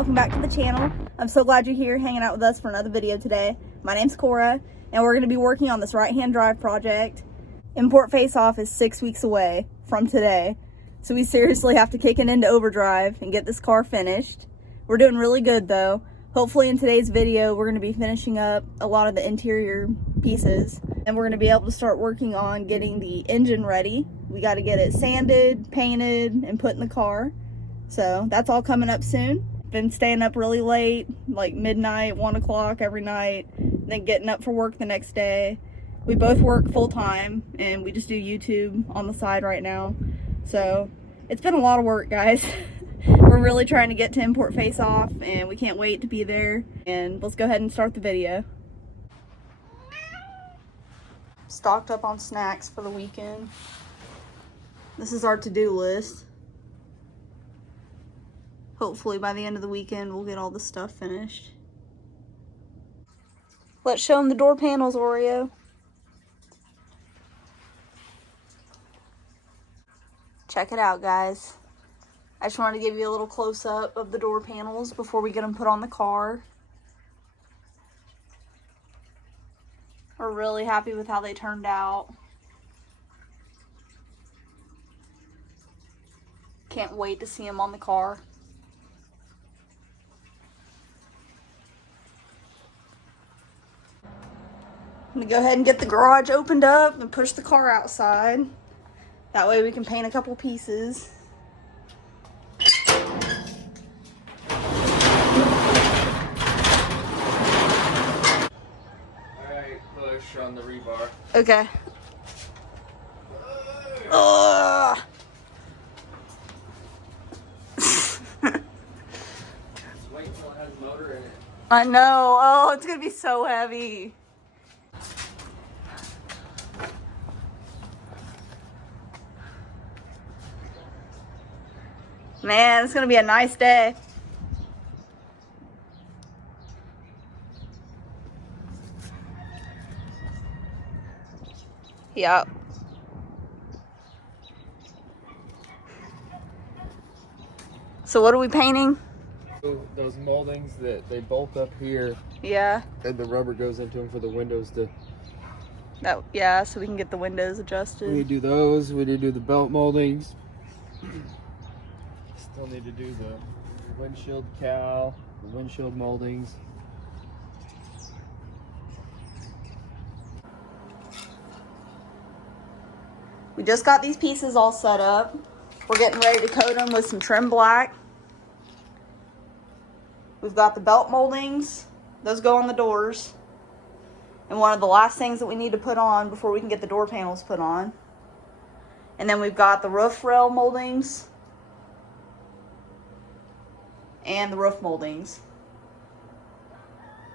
welcome back to the channel. I'm so glad you're here hanging out with us for another video today. My name's Cora, and we're going to be working on this right-hand drive project. Import face-off is 6 weeks away from today, so we seriously have to kick it into overdrive and get this car finished. We're doing really good though. Hopefully in today's video we're going to be finishing up a lot of the interior pieces, and we're going to be able to start working on getting the engine ready. We got to get it sanded, painted, and put in the car. So that's all coming up soon. Been staying up really late, like midnight, 1 o'clock every night, then getting up for work the next day. We both work full time and we just do YouTube on the side right now. So it's been a lot of work, guys. We're really trying to get to import face off and we can't wait to be there. And let's go ahead and start the video. Stocked up on snacks for the weekend. This is our to-do list. Hopefully by the end of the weekend, we'll get all this stuff finished. Let's show them the door panels, Oreo. Check it out, guys. I just wanted to give you a little close-up of the door panels before we get them put on the car. We're really happy with how they turned out. Can't wait to see them on the car. I'm gonna go ahead and get the garage opened up and push the car outside. That way we can paint a couple pieces. Alright, push on the rebar. Okay. Ugh. Wait until it has motor in it. I know. Oh, it's gonna be so heavy. Man, it's gonna be a nice day. Yep. So what are we painting? Those moldings that they bolt up here. Yeah. And the rubber goes into them for the windows to... Yeah, so we can get the windows adjusted. We do those. We do the belt moldings. Still need to do the windshield cowl, the windshield moldings. We just got these pieces all set up. We're getting ready to coat them with some trim black. We've got the belt moldings. Those go on the doors. And one of the last things that we need to put on before we can get the door panels put on. And then we've got the roof rail moldings and the roof moldings.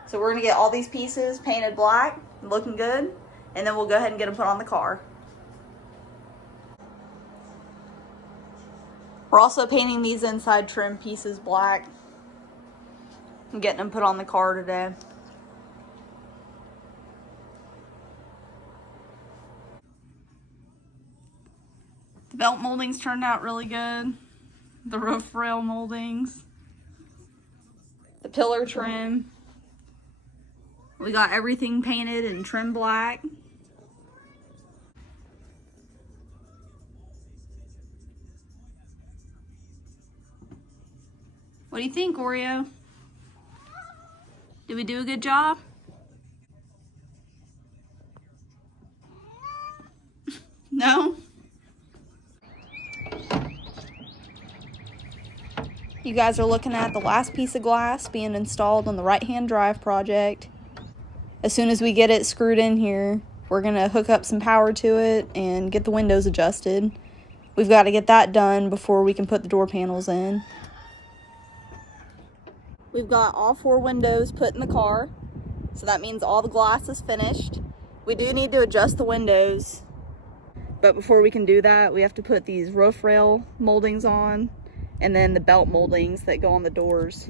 So we're going to get all these pieces painted black, looking good, and then we'll go ahead and get them put on the car. We're also painting these inside trim pieces black and getting them put on the car today. The belt moldings turned out really good. The roof rail moldings. The pillar trim. We got everything painted in trim black. What do you think, Oreo? Did we do a good job? No? You guys are looking at the last piece of glass being installed on the right-hand drive project. As soon as we get it screwed in here, we're gonna hook up some power to it and get the windows adjusted. We've got to get that done before we can put the door panels in. We've got all 4 windows put in the car, so that means all the glass is finished. We do need to adjust the windows, but before we can do that, we have to put these roof rail moldings on and then the belt moldings that go on the doors.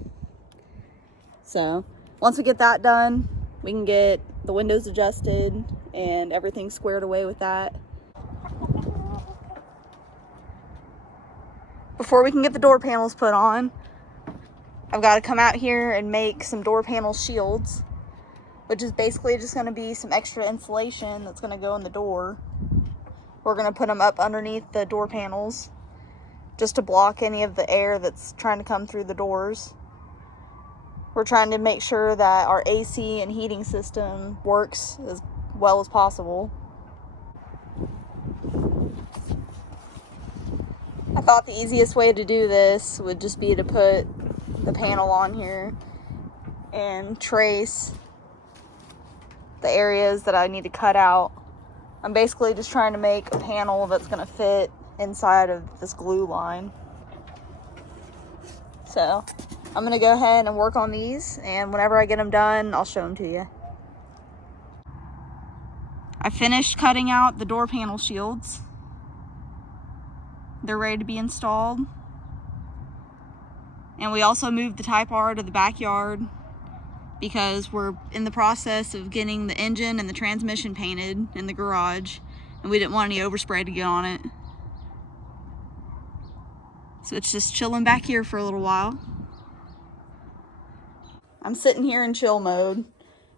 So once we get that done, we can get the windows adjusted and everything squared away with that. Before we can get the door panels put on, I've got to come out here and make some door panel shields, which is basically just going to be some extra insulation that's going to go in the door. We're going to put them up underneath the door panels just to block any of the air that's trying to come through the doors. We're trying to make sure that our AC and heating system works as well as possible. I thought the easiest way to do this would just be to put the panel on here and trace the areas that I need to cut out. I'm basically just trying to make a panel that's going to fit inside of this glue line. So I'm going to go ahead and work on these, and whenever I get them done, I'll show them to you. I finished cutting out the door panel shields. They're ready to be installed. And we also moved the Type R to the backyard because we're in the process of getting the engine and the transmission painted in the garage, and we didn't want any overspray to get on it. So it's just chilling back here for a little while. I'm sitting here in chill mode.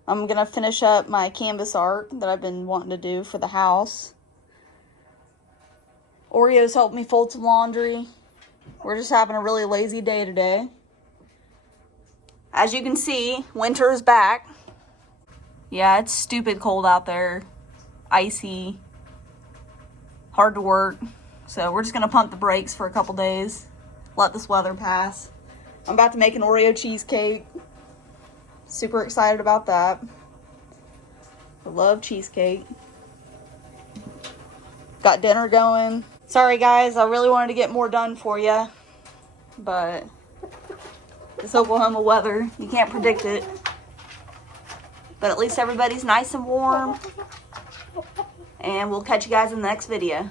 I'm gonna finish up my canvas art that I've been wanting to do for the house. Oreo's helped me fold some laundry. We're just having a really lazy day today. As you can see, winter is back. Yeah, it's stupid cold out there. Icy. Hard to work. So we're just gonna pump the brakes for a couple days. Let this weather pass. I'm about to make an Oreo cheesecake. Super excited about that. I love cheesecake. Got dinner going. Sorry guys, I really wanted to get more done for you, but this Oklahoma weather, you can't predict it. But at least everybody's nice and warm, and we'll catch you guys in the next video.